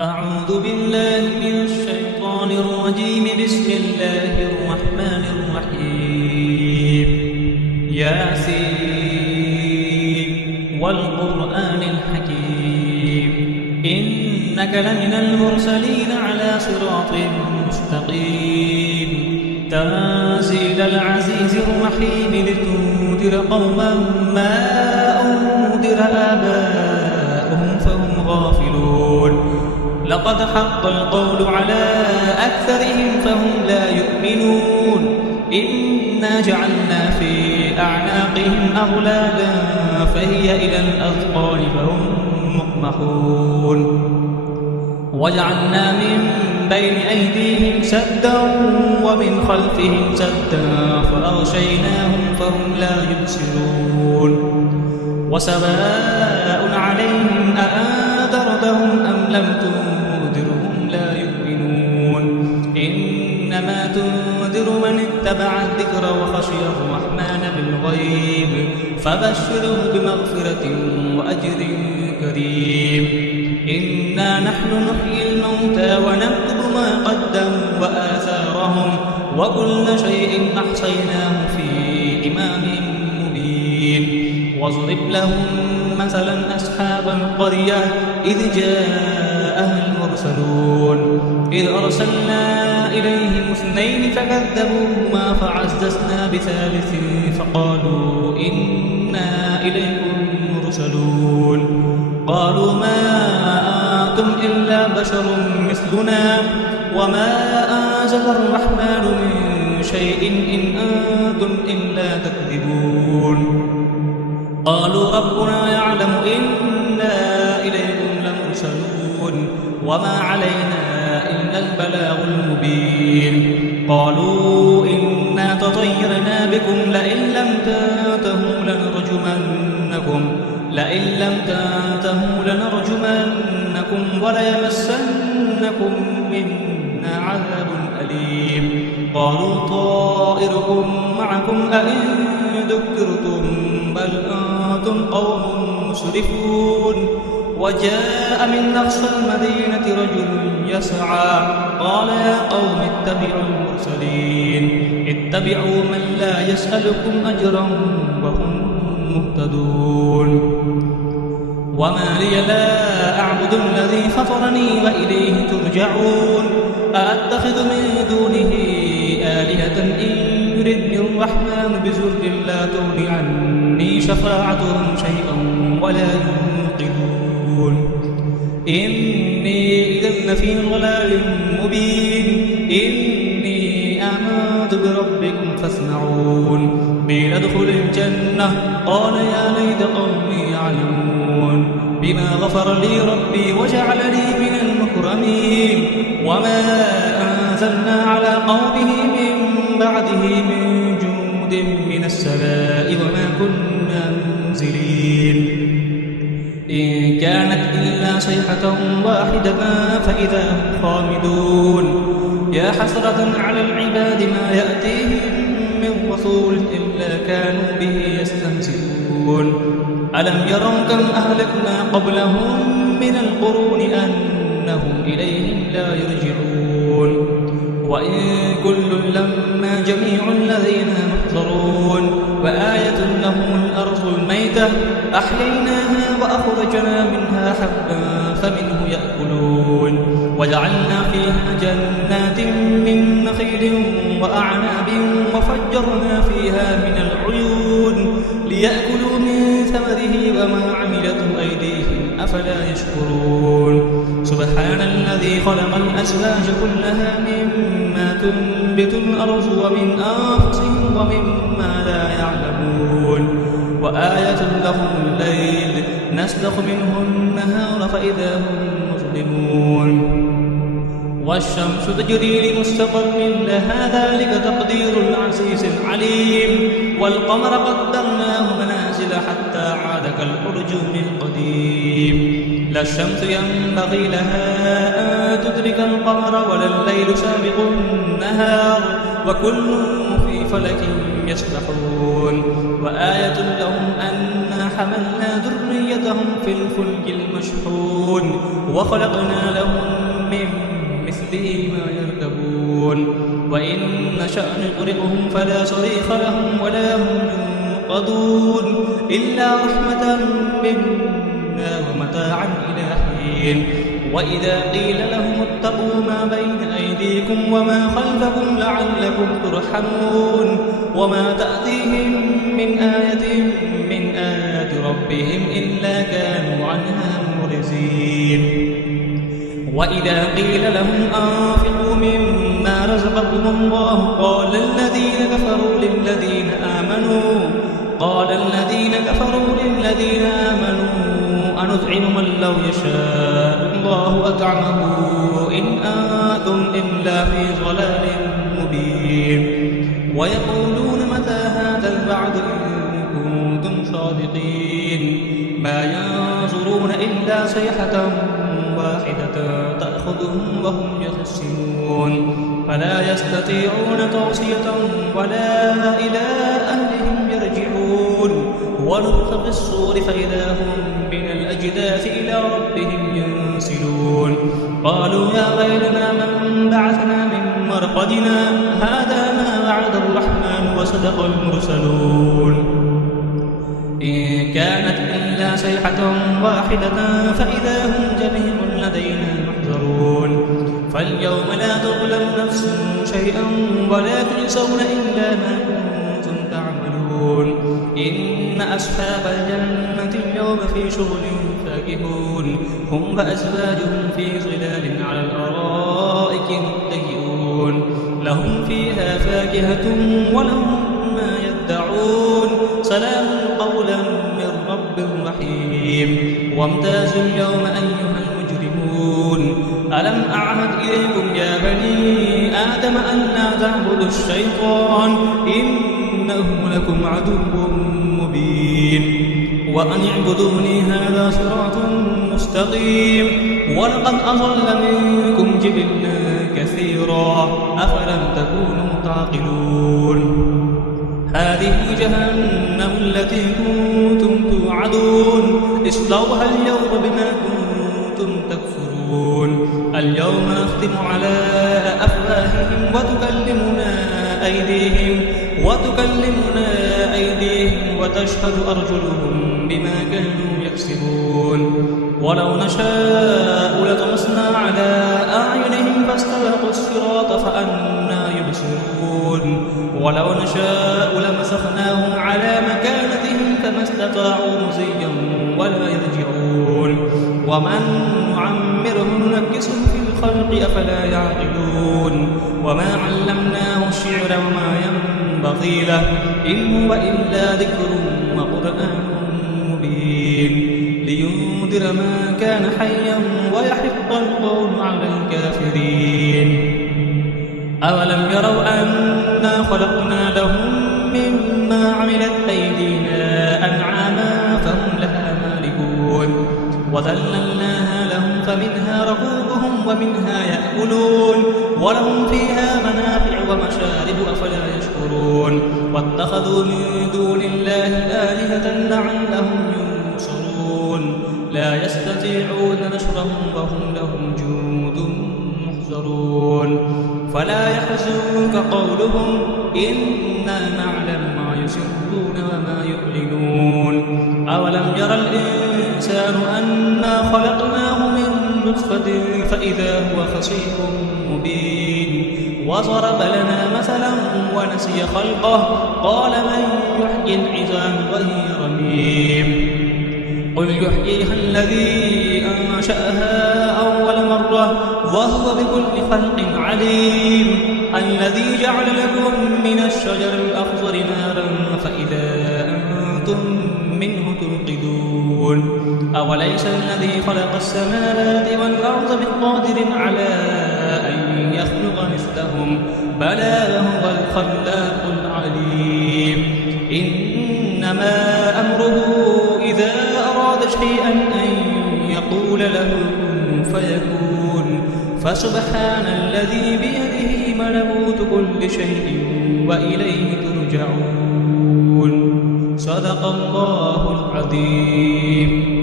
أعوذ بالله من الشيطان الرجيم. بسم الله الرحمن الرحيم. ياسين والقرآن الحكيم إنك لمن المرسلين على صراط مستقيم تنزيل العزيز الرحيم لتنذر قوما ما أنذر آباؤهم فهم غافلون. لقد حق القول على أكثرهم فهم لا يؤمنون. إنا جعلنا في أعناقهم أغلالا فهي إلى الأذقان فهم مقمحون. وجعلنا من بين أيديهم سدا ومن خلفهم سدا فأغشيناهم فهم لا يبصرون. وسواء عليهم أأنذرتهم أم لم تنذرهم لا يؤمنون. إنما تنذر من اتبع الذكر وخشي الرحمن بالغيب فبشره بمغفرة وأجر كريم. إنا نحن نحيي الموتى ونكتب ما قدموا وآثارهم وكل شيء أحصيناه في إمام مبين. واضرب لهم مثلا أصحاب القرية إذ جاءها المرسلون إذ أرسلنا إليهم اثنين فكذبوهما فعززنا بثالث فقالوا إنا إليكم مرسلون. قالوا ما أنتم إلا بشر مثلنا وما أنزل الرحمن من شيء إن أنتم إلا تكذبون. قالوا ربنا يعلم إنا إليكم لمرسلون وما علينا إلا البلاغ المبين. قالوا إنا تطيرنا بكم لئن لم تنتهوا لنرجمنكم وليمسنكم منا عذاب أليم. قالوا طائركم معكم أئن ذكرتم بل أنتم قوم مسرفون. وجاء من أقصى المدينة رجل يسعى قال يا قوم اتبعوا المرسلين اتبعوا من لا يسألكم أجرا وهم مهتدون. وما لي لا أعبد الذي فطرني وإليه ترجعون. أأتخذ من دونه آلهة إن يردني الرحمن بضر لا تغن عني شفاعتهم شيئا ولا ينقذون. إني إذا لفي ضلال مبين. إني آمنت بربكم فاسمعون. قيل ادخل الجنة قال يا ليت قومي يعلمون بما غفر لي ربي وجعلني من المكرمين. وما أنزلنا على قومه من بعده من جند من السماء وما كنا منزلين. إن كانت إلا صيحة واحدة فإذا هم خامدون. يا حسرة على العباد ما يأتيهم من رسول إلا كانوا به يستهزئون. ألم يروا كم أهلكنا قبلهم من القرون أنهم إليهم لا يرجعون. وإن كل لما جميع الذين محضرون. وآية لهم الأرض الميتة أحييناها وأخرجنا منها حبا فمنه يأكلون. وجعلنا فيها جنات من نخيل وأعناب وفجرنا فيها من العيون ليأكلوا من ثمره وما عملته أيديهم أفلا يشكرون. سبحان الذي خلق الأزواج كلها مما تنبت الأرض ومن أنفسهم ومما لا يعلمون. وآية لهم الليل نسلخ منه النهار فإذا هم مظلمون. والشمس تجري لمستقر لها ذلك تقدير العزيز العليم. والقمر قدرناه منازل حتى عاد كالأرجون القديم. لا الشمس ينبغي لها أن تدرك القمر ولا الليل سابق النهار وكل في فلك يسبحون. وآية لهم أنا حملنا ذريتهم في الفلك المشحون وخلقنا لهم تغرقهم فلا صريخ لهم ولا هم ينقذون إلا رحمة منا ومتاعا إلى حين. وإذا قيل لهم اتقوا ما بين أيديكم وما خلفكم لعلكم ترحمون وما تأتيهم من آية من آيات ربهم إلا كانوا عنها معرضين. وإذا قيل لهم أنفقوا مما رزقكم الله قال الذين كفروا للذين آمنوا أنطعم من لو يشاء الله أطعمه إن أنتم إلا في ضلال مبين. ويقولون متى هذا الوعد إن كنتم صادقين ما ينظرون إلا صيحة واحدة تأخذهم وهم يخسرون فلا يستطيعون توصية ولا إلى أهلهم يرجعون. ونفخ في الصور فإذا هم من الأجداث إلى ربهم ينسلون قالوا يا ويلنا من بعثنا من مرقدنا هذا ما وعد الرحمن وصدق المرسلون إن كانت إلا صيحة واحدة فإذا هم جميع لدينا محضرون. فاليوم لا تظلم نفس شيئا ولا تجزون إلا ما كنتم تعملون. إن أصحاب الجنة اليوم في شغل فاكهون هم وأزواجهم في ظلال على الأرائك متكئون لهم فيها فاكهة ولهم ما يدعون سلام قولا من رب رحيم. وامتازوا اليوم أيها المجرمون ألم أعهد إليكم يا بني آدم أن لا تعبدوا الشيطان إنه لكم عدو مبين. وأن اعبدوني هذا صراط مستقيم. ولقد أضل منكم جبلا كثيرا أفلم تكونوا تعقلون. هذه جهنم التي كنتم توعدون اصلوها اليوم بما كنتم تكفرون. اليوم نختم على أفواههم وتكلمنا أيديهم وتشهد أرجلهم بما كانوا يكسبون. ولو نشاء لطمسنا على أعينهم فاستبقوا الصراط فأنى يبصرون. ولو نشاء لمسخناهم على مكانتهم فما استطاعوا مزيا ولا يرجعون. ومن نعمره ننكسه في الخلق أفلا يعقلون. وما علمناه الشعر وما ينبغي له إن هو إلا ذكر وقرآن مبين لينذر ما كان حيا ويحق القول على الكافرين. أولم يروا أنا خلقنا لهم مما عملت أيدينا أنعاما فهم لها مالكون وذللناها لهم فمنها ركوبهم ومنها يأكلون ولهم فيها منافع ومشارب أفلا يشكرون. واتخذوا من دون الله آلهة لعلهم ينصرون لا يستطيعون نصرهم وهم لهم جند محضرون. فلا يحزنك قولهم إنا نعلم ما يسرون وما يعلنون. أولم يرى الإنسان أنا خلقناه من نطفة فإذا هو خصيم مبين. وضرب لنا مثلا ونسي خلقه قال من يحيي العظام وهي رميم. قل يحييها الذي أنشأها أول مرة وهو بكل خلق عليم. الذي جعل لكم من الشجر الأخضر نارا فإذا أنتم منه توقدون. أوليس الذي خلق السماوات والأرض بقادر على أن يخلق مثلهم بلى وهو الخلاق العليم. إنما أمره إذا أراد شيئا أن يقول له كن فيكون. فسبحان الذي بيده ملكوت كل شيء وإليه ترجعون. صدق الله العظيم.